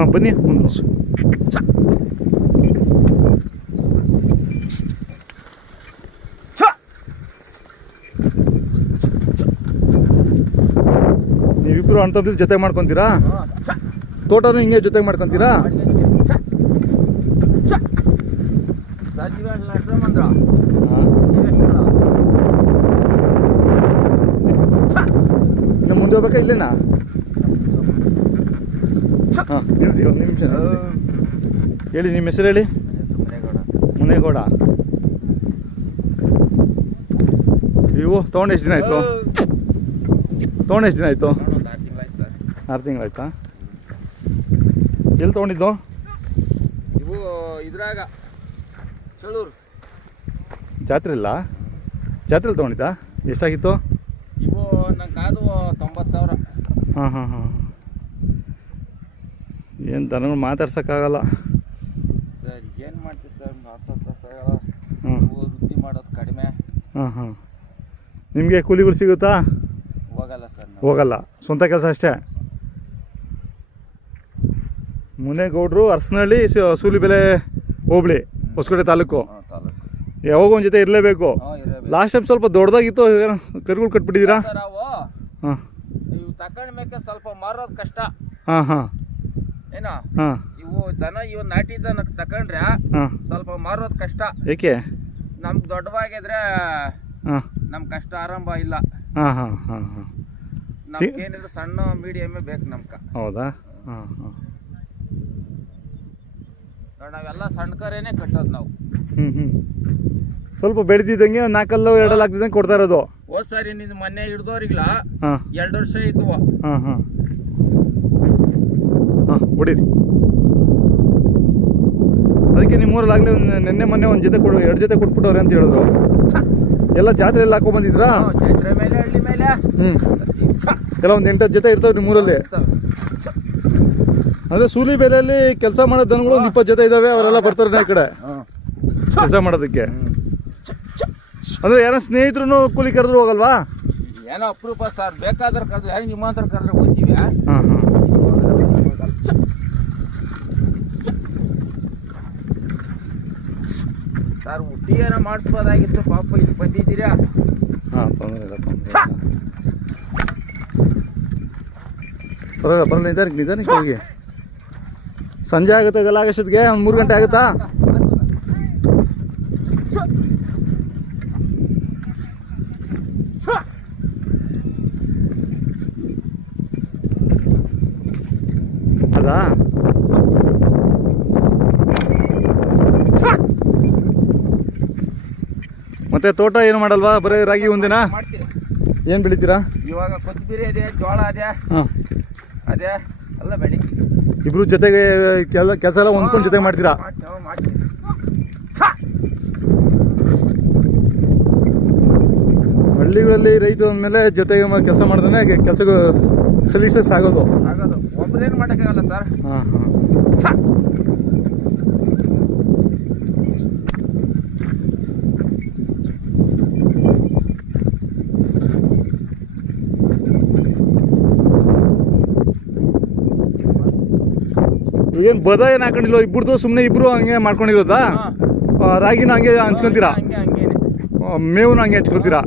ಹಾಂ ಬನ್ನಿ ಒಂದು ನೀವಿಬ್ಬರು ಅಣ್ಣ ತಮ್ಮದಿರು ಜೊತೆ ಮಾಡ್ಕೊತೀರಾ? ತೋಟನೂ ಹಿಂಗೆ ಜೊತೆ ಮಾಡ್ಕೊತೀರಾ? ಇನ್ನು ಮುಂದೆ ಹೋಗ್ಬೇಕಾ ಇಲ್ಲೇನಾ? ಹಾಂ ನಿಲ್ಸಿ ಒಂದು ನಿಮಿಷ ಹೇಳಿ, ನಿಮ್ಮ ಹೆಸರು ಹೇಳಿ. ಮುನೇಗೌಡ. ಇವು ತೊಗೊಂಡು ಎಷ್ಟು ದಿನ ಆಯಿತು? ತೊಗೊಂಡು ಎಷ್ಟು ದಿನ ಆಯಿತು? 6 ತಿಂಗಳಾಯ್ತಾ? ಎಲ್ಲಿ ತೊಗೊಂಡಿದ್ದು? ಇವು ಇದ್ರಾಗ ಚಳೂರು ಜಾತ್ರೆ ಇಲ್ಲ? ಜಾತ್ರೆಲಿ ತೊಗೊಂಡಿದ್ದಾ? ಎಷ್ಟಾಗಿತ್ತು? ಇವು ನಂಗೆ ಕಾದು 90,000. ಹಾಂ ಹಾಂ ಹಾಂ. ಏನು ದನಗಳು ಮಾತಾಡ್ಸೋಕ್ಕಾಗಲ್ಲ ಸರ್. ಏನು ಮಾಡ್ತೀವಿ ಸರ್, ಮಾತಾಡ್ಸೋಕ್ಕಾಗಲ್ಲ. ಹಾಂ, ವೃತ್ತಿ ಮಾಡೋದು ಕಡಿಮೆ. ಹಾಂ ಹಾಂ. ನಿಮಗೆ ಕೂಲಿಗಳು ಸಿಗುತ್ತಾ? ಹೋಗಲ್ಲ ಸರ್, ಹೋಗಲ್ಲ, ಸ್ವಂತ ಕೆಲಸ ಅಷ್ಟೇ. ಮುನೇಗೌಡರು, ಅರಸನಹಳ್ಳಿ, ಸೂಲಿಬೆಲೆ ಹೋಬಳಿ, ಹೊಸಕೋಟೆ ತಾಲೂಕು. ಯಾವಾಗ ಒಂದು ಜೊತೆ ಇರಲೇಬೇಕು. ಲಾಸ್ಟ್ ಟೈಮ್ ಸ್ವಲ್ಪ ದೊಡ್ಡದಾಗಿತ್ತು, ಕರುಗಳು ಕಟ್ಬಿಟ್ಟಿದ್ದೀರಾ? ಹಾಂ, ಇವು ತಕೊಂಡ ಮೇಲೆ ಸ್ವಲ್ಪ ಮಾರೋದು ಕಷ್ಟ. ಹಾಂ ಹಾಂ. ಏನೋ ಹಾಂ, ಇವು ದನ ಇವು ನಾಟಿ ದನ ತಕೊಂಡ್ರೆ ಸ್ವಲ್ಪ ಮಾರೋದು ಕಷ್ಟ. ಏಕೆ? ನಮ್ಗೆ ದೊಡ್ಡವಾಗಿದ್ರೆ ಹಾಂ, ನಮ್ ಕಷ್ಟ ಆರಂಭ ಇಲ್ಲ. ಹಾಂ ಹಾಂ ಹಾಂ ಹಾಂ. ನಮ್ಗೇನಿದ್ರು ಸಣ್ಣ ಮೀಡಿಯಮ್ಮೇ ಬೇಕು ನಮ್ಗೆ. ಹೌದಾ? ಹಾಂ ಹಾಂ. ನಾವೆಲ್ಲ ಸಣ್ಣ ಕರೇನೆ ಕಟ್ಟೋದು ನಾವು. ಹ್ಞೂ ಹ್ಞೂ. ಸ್ವಲ್ಪ ಬೆಳೆದಿದ್ದಂಗೆ 4 2 ಆಗ್ತಿದ್ದಂಗೆ ಕೊಡ್ತಾ ಇರೋದು. ಹೋದ್ ಸಾರಿ ನಿನ್ನ ಮೊನ್ನೆ ಹಿಡ್ದವ್ರಿಗ್ಲ ಹಾಂ 2 ವರ್ಷ ಇದ್ವು. ಹಾಂ ಹಾಂ ಹಾಂ. ಹೊಡೀರಿ. ಅದಕ್ಕೆ ನಿಮ್ಮೂರಲ್ಲಿ ಆಗಲೇ ನಿನ್ನೆ ಮೊನ್ನೆ ಒಂದು ಜೊತೆ 2 ಜೊತೆ ಕೊಟ್ಬಿಟ್ಟವ್ರೆ ಅಂತ ಹೇಳಿದ್ರು. ಎಲ್ಲ ಜಾತ್ರೆಯಲ್ಲಿ ಹಾಕೊಂಡ್ಬಂದಿದ್ರಾ? ಜಾತ್ರೆ ಮೇಲೆ ಹಳ್ಳಿ ಮೇಲೆ. ಹ್ಞೂ. ಎಲ್ಲ ಒಂದು 8 ಜೊತೆ ಇರ್ತಾವೆ ನಿಮ್ಮೂರಲ್ಲಿ. ಅಂದರೆ ಸೂಲಿಬೆಲೆಯಲ್ಲಿ ಕೆಲಸ ಮಾಡೋ ದನಗಳು ಒಂದು 20 ಜೊತೆ ಇದ್ದಾವೆ. ಅವರೆಲ್ಲ ಬರ್ತಾರೆ ಈ ಕಡೆ ಕೆಲಸ ಮಾಡೋದಕ್ಕೆ. ಅಂದರೆ ಯಾರೋ ಸ್ನೇಹಿತರು ಕೂಲಿ ಕರೆದ್ರು ಹೋಗಲ್ವಾ? ಏನೋ ಅಪರೂಪ ಸರ್, ಬೇಕಾದ್ರೆ ಕರೆದ್ರೆ ಹೆಂಗೆ ನಿಮ್ಮಂತರ ಕರೆದ್ರೆ ಹೋಗ್ತೀವಿ. ಹಾಂ ಹಾಂ. ಸರ್ ಹುಟ್ಟಿ ಏನೋ ಮಾಡಿಸ್ಬೋದಾಗಿತ್ತು, ಪಾಪ ಇಲ್ಲಿ ಬಂದಿದ್ದೀರಾ. ಹಾಂ, ತೊಂದರೆ ಇಲ್ಲ, ತೊಂದರೆ ಬರೋಲ್ಲ ಬರೋಲ್ಲ. ನಿಧಾನಕ್ಕೆ ಹೋಗಿ. ಸಂಜೆ ಆಗುತ್ತೆ, ಗಲ್ಲ ಆಗೋಷ್ಟೊತ್ತಿಗೆ ಒಂದು 3 ಗಂಟೆ ಆಗುತ್ತಾ? ಅದಾ? ಮತ್ತೆ ತೋಟ ಏನು ಮಾಡಲ್ವಾ? ಬರೀ ರಾಗಿ ಒಂದಿನ ಮಾಡ್ತೀವಿ. ಏನು ಬೆಳಿತೀರಾ? ಇವಾಗ ಕೊತ್ತಂಬರಿ ಅದೇ, ಜೋಳ ಅದೇ. ಹಾಂ, ಅದೇ ಎಲ್ಲ ಬೆಳಿ. ಇಬ್ರು ಜೊತೆಗೆ ಕೆಲಸ ಎಲ್ಲ ಹೊಂದ್ಕೊಂಡು ಜೊತೆ ಮಾಡ್ತೀರಾ? ಮಾಡ್ತೀವಿ. ಹಳ್ಳಿಗಳಲ್ಲಿ ರೈತ ಅಂದಮೇಲೆ ಜೊತೆಗೆ ಕೆಲಸ ಮಾಡಿದ್ರೆ ಕೆಲಸಕ್ಕೆ ಸಲೀಸಕ್ಕೆ ಆಗೋದು. ಒಬ್ಬರೇನು ಮಾಡೋಕ್ಕಾಗಲ್ಲ ಸರ್. ಹಾಂ ಹಾಂ. ಏನು ಬದ ಏನು ಹಾಕೊಂಡಿಲ್ವ? ಇಬ್ಬರದು ಸುಮ್ಮನೆ ಇಬ್ರು ಹಂಗೆ ಮಾಡ್ಕೊಂಡಿರೋದಾ? ರಾಗಿನ ಹಂಗೆ ಹಂಚ್ಕೊಂತೀರಾ? ಮೇವನು ಹಂಗೆ ಹಂಚ್ಕೊತೀರಾ?